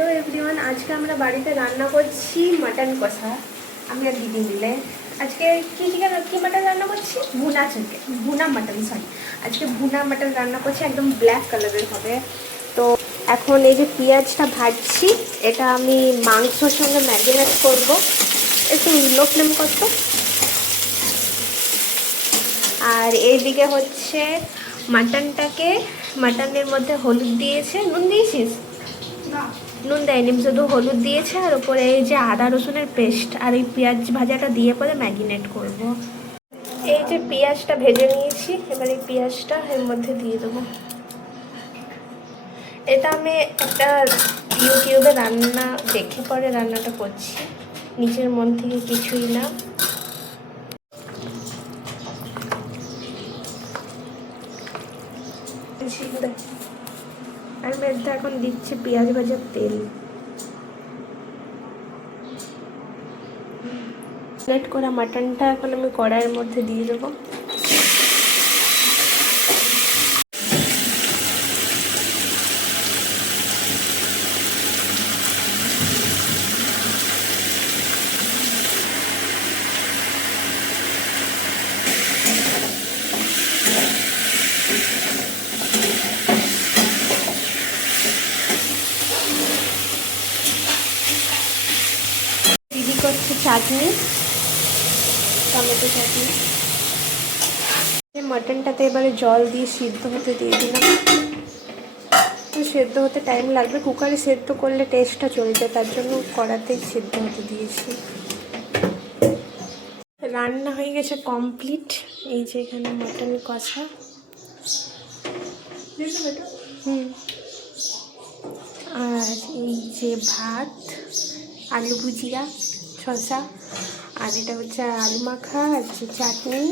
Hello everyone, আজকে আমরা বাড়িতে রান্না করছি মাটন কষা। আমি আর দিদি মিলে আজকে কি মাটন রান্না করছি, ভুনা মাটন, সরি। আজকে ভুনা মাটন রান্না করছি, একদম ব্ল্যাক কালারের হবে। তো এখন এই যে পেঁয়াজটা ভাজছি, এটা আমি মাংসর সঙ্গে ম্যারিনেট করব। একটু লো ফ্লেম করতো। আর এইদিকে হচ্ছে মাটনের মধ্যে হলুদ দিয়েছে। নুন দিয়েছিস? নুন দেয়নি, শুধু হলুদ দিয়েছে। আর উপরে এই যে আদা রসুনের পেস্ট আর এই পেঁয়াজ ভাজাটা দিয়ে পরে ম্যারিনেট করব। এই যে পেঁয়াজটা ভেজে নিয়েছি, এবার এই পেঁয়াজটা এর মধ্যে দিয়ে দেবো। এটা আমি একটা ইউটিউবে রান্না দেখে পরে রান্নাটা করছি, নিজের মন থেকে কিছুই না। আর মেয়েটা এখন দিচ্ছে পেঁয়াজ ভাজার তেল। প্লেট করা মাটনটা এখন আমি কড়াইয়ের মধ্যে দিয়ে দেবো। দিদি করছে চাটনি, টমেটো চাটনি। মাটনটাতে এবারে জল দিয়ে সিদ্ধ হতে দিয়ে দিলাম। তো সেদ্ধ হতে টাইম লাগবে, কুকারে সেদ্ধ করলে টেস্টটা চলবে, তার জন্য কড়াতেই সেদ্ধ হতে দিয়েছি। রান্না হয়ে গেছে কমপ্লিট। এই যে এখানে মাটন কষা, আর এই যে ভাত, আলু ভুজিয়া, শসা, আর এটা হচ্ছে আলু মাখা, আর যে চাটনি,